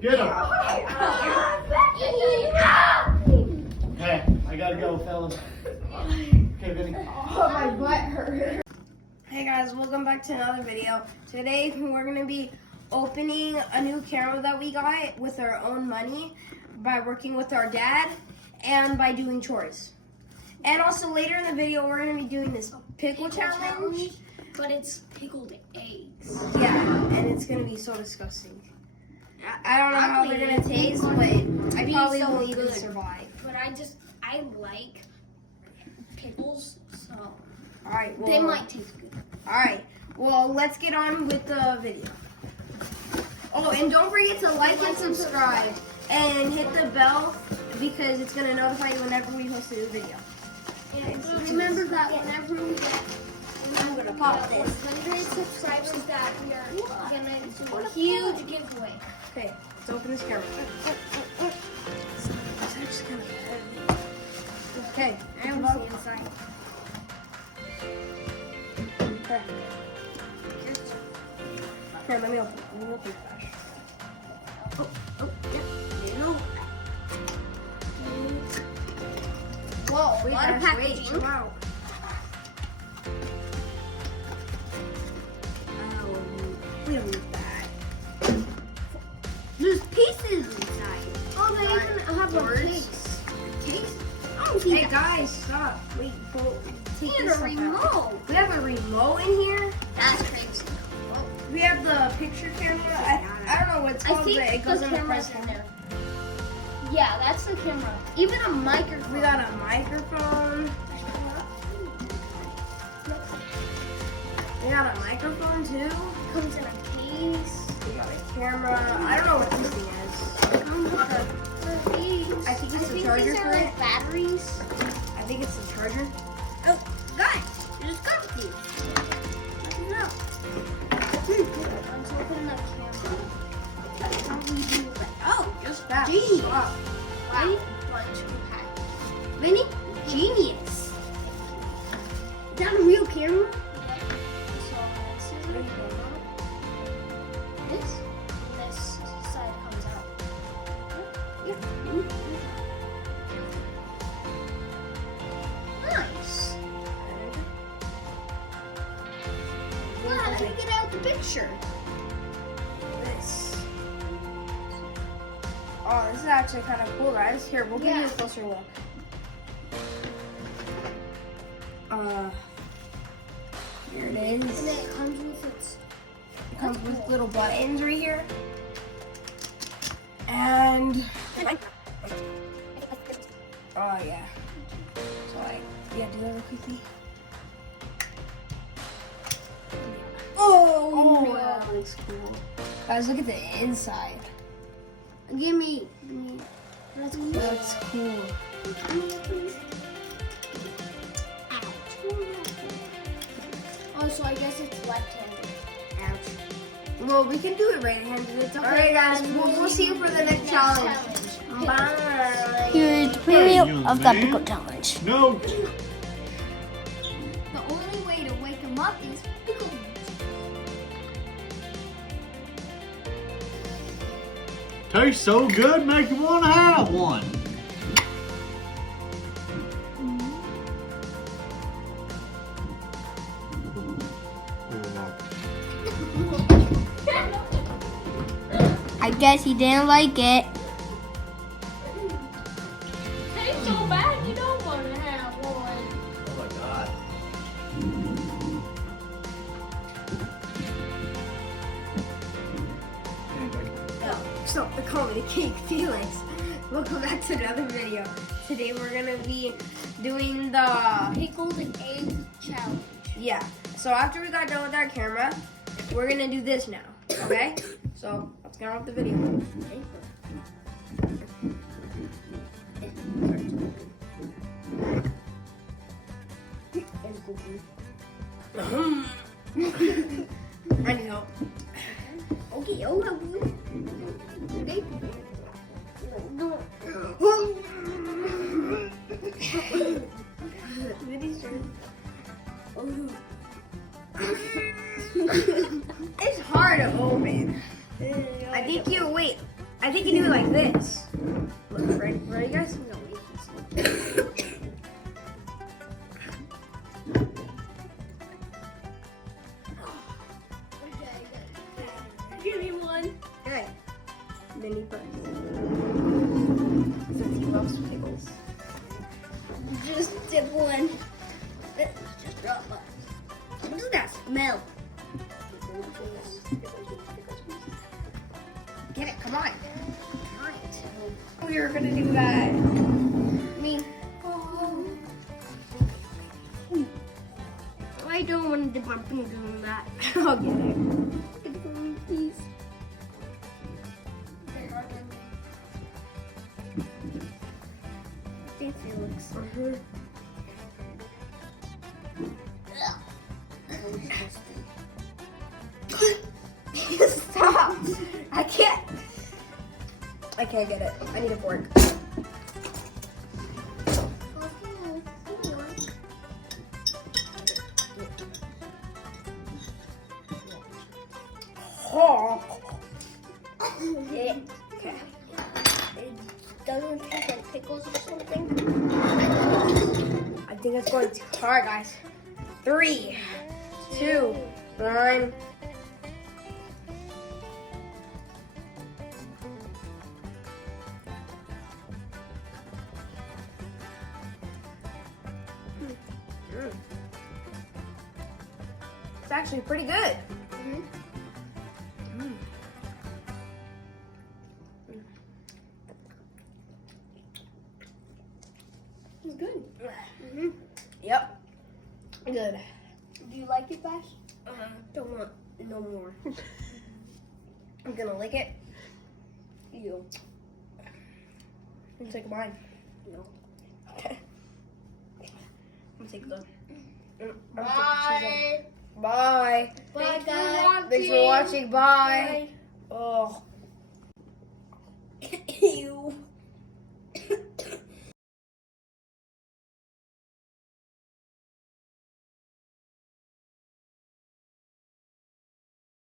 Get him. Okay, I gotta go, fellas. Okay, Vinny. Oh, my butt hurt. Hey guys, welcome back to another video. Today we're going to be opening a new camera that we got with our own money by working with our dad and by doing chores. And also later in the video we're going to be doing this pickle challenge. But it's pickled eggs. Yeah, and it's going to be so disgusting. I don't know how they're going to taste, but I probably won't even survive. But I like pickles, so Alright, well, they might taste good. Alright, well, let's get on with the video. Oh, and don't forget to like and subscribe and hit the bell because it's going to notify you whenever we post a new video. And remember that whenever we get I'm going to pop this. 100 subscribers that we are going to do a huge giveaway. Okay, let's open this camera. It's actually kind of heavy. Okay, I don't see inside. Okay. Here, let me open it. Let me open it first. Whoa, A lot of packaging. Wow. We don't need that. There's pieces inside. Oh, they even have a case. Hey guys, stop. Wait, take And this a stuff out. remote. We have a remote in here. That's crazy. We have the picture camera. I don't know what it's I called, think but it goes the in the camera's front. in there. Yeah, that's the camera. Even a microphone. We got a microphone. We got a microphone too. Comes in a case. We got a camera. I don't know what this thing is. I think it's the charger these for are it. like batteries. I think it's the charger. Oh, guys, there's coffee. No. Let's open the camera. That's how we do it. Oh, Just that. Genius. Wow. wow. Bunch of packs. Vinny, genius. Is that a real camera? This side comes out. Nice. Wow, how do we get out the picture? This. Oh, this is actually kind of cool, guys. Here, we'll give you a Yeah. closer look. Here it And is. then it comes with its. It comes with little buttons right here. And oh yeah. So do that real quickly. Oh, that looks cool. Guys, look at the inside. Give me. That's cool. Oh, so I guess it's left-handed. Ouch. Well, we can do it right-handed. It's okay. Alright, guys. We'll see you for the next challenge. Bye. Here's the preview of the pickle challenge. No. The only way to wake him up is pickle. Tastes so good, make you want to have one. I guess he didn't like it. Tastes so bad you don't want to have one. Oh my God. So, the comedy cake Felix. Welcome back to another video. Today we're gonna be doing the Pickled egg challenge. yeah. So after we got done with our camera, we're gonna do this now. Okay? So let's get on with the video. I need help. Okay, I'll help you. Okay. wait. I think you do it like this. Look, ready guys? Give me one. Okay. Mini first. Since he loves pickles. Just dip one. Just drop one. What does that smell? Get it, come on. We are gonna do that. Me. I don't want to dip my finger in that. I'll get it. Get it for me, please. Fancy looks. Stop! I can't get it. I need a fork. Oh. Yeah. Okay. It doesn't taste like pickles or something. I think it's going too hard, guys. 3, 2, 1. It's actually pretty good. It's good. Yep. Good. Do you like it, Bash? Don't want no more. I'm gonna lick it. You. You take mine. No. Okay. I'm gonna take the. Bye. Bye. Bye, guys. Thanks for watching. Bye. Bye. Oh. You.